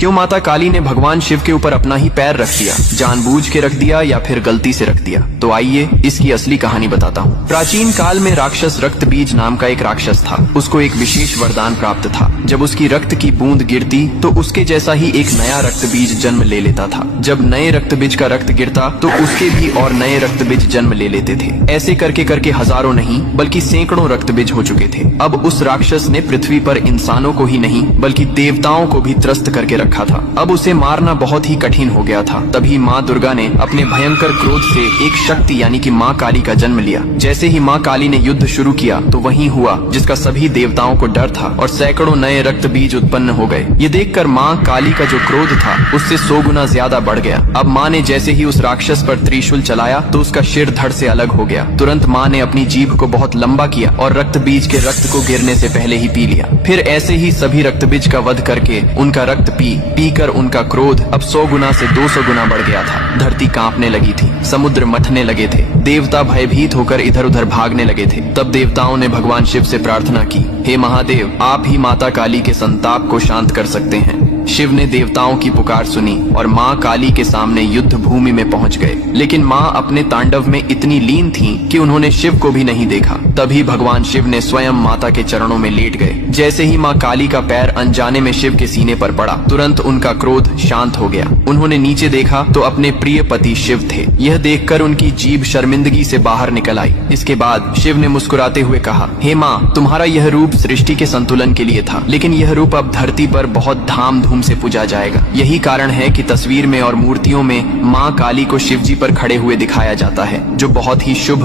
क्यों माता काली ने भगवान शिव के ऊपर अपना ही पैर रख दिया? जानबूझ के रख दिया या फिर गलती से रख दिया? तो आइए इसकी असली कहानी बताता हूँ। प्राचीन काल में राक्षस रक्त बीज नाम का एक राक्षस था। उसको एक विशेष वरदान प्राप्त था। जब उसकी रक्त की बूंद गिरती तो उसके जैसा ही एक नया रक्त बीज जन्म ले लेता था। जब नए रक्त बीज का रक्त गिरता तो उसके भी और नए रक्त बीज जन्म ले लेते थे। ऐसे करके करके हजारों नहीं बल्कि सैकड़ों रक्त बीज हो चुके थे। अब उस राक्षस ने पृथ्वी पर इंसानों को ही नहीं बल्कि देवताओं को भी त्रस्त करके रखा था। अब उसे मारना बहुत ही कठिन हो गया था। तभी माँ दुर्गा ने अपने भयंकर क्रोध से एक शक्ति यानी कि माँ काली का जन्म लिया। जैसे ही माँ काली ने युद्ध शुरू किया तो वही हुआ जिसका सभी देवताओं को डर था और सैकड़ों नए रक्त बीज उत्पन्न हो गए। ये देखकर माँ काली का जो क्रोध था उससे 100 गुना ज्यादा बढ़ गया। अब माँ ने जैसे ही उस राक्षस पर त्रिशूल चलाया तो उसका सिर धड़ से अलग हो गया। तुरंत माँ ने अपनी जीभ को बहुत लंबा किया और रक्त बीज के रक्त को गिरने से पहले ही पी लिया। फिर ऐसे ही सभी रक्त बीज का वध करके उनका रक्त पी कर उनका क्रोध अब 100 गुना से 200 गुना बढ़ गया था। धरती कांपने लगी थी, समुद्र मथने लगे थे, देवता भयभीत होकर इधर उधर भागने लगे थे। तब देवताओं ने भगवान शिव से प्रार्थना की, हे महादेव, आप ही माता काली के संताप को शांत कर सकते हैं। शिव ने देवताओं की पुकार सुनी और माँ काली के सामने युद्ध भूमि में पहुंच गए। लेकिन माँ अपने तांडव में इतनी लीन थी कि उन्होंने शिव को भी नहीं देखा। तभी भगवान शिव ने स्वयं माता के चरणों में लेट गए। जैसे ही माँ काली का पैर अनजाने में शिव के सीने पर पड़ा, तुरंत उनका क्रोध शांत हो गया। उन्होंने नीचे देखा तो अपने प्रिय पति शिव थे। यह देखकर उनकी जीभ शर्मिंदगी से बाहर निकल आई। इसके बाद शिव ने मुस्कुराते हुए कहा, हे माँ, तुम्हारा यह रूप सृष्टि के संतुलन के लिए था, लेकिन यह रूप अब धरती पर बहुत धाम से पूजा जाएगा। यही कारण है कि तस्वीर में और मूर्तियों में माँ काली को शिवजी पर खड़े हुए दिखाया जाता है, जो बहुत ही शुभ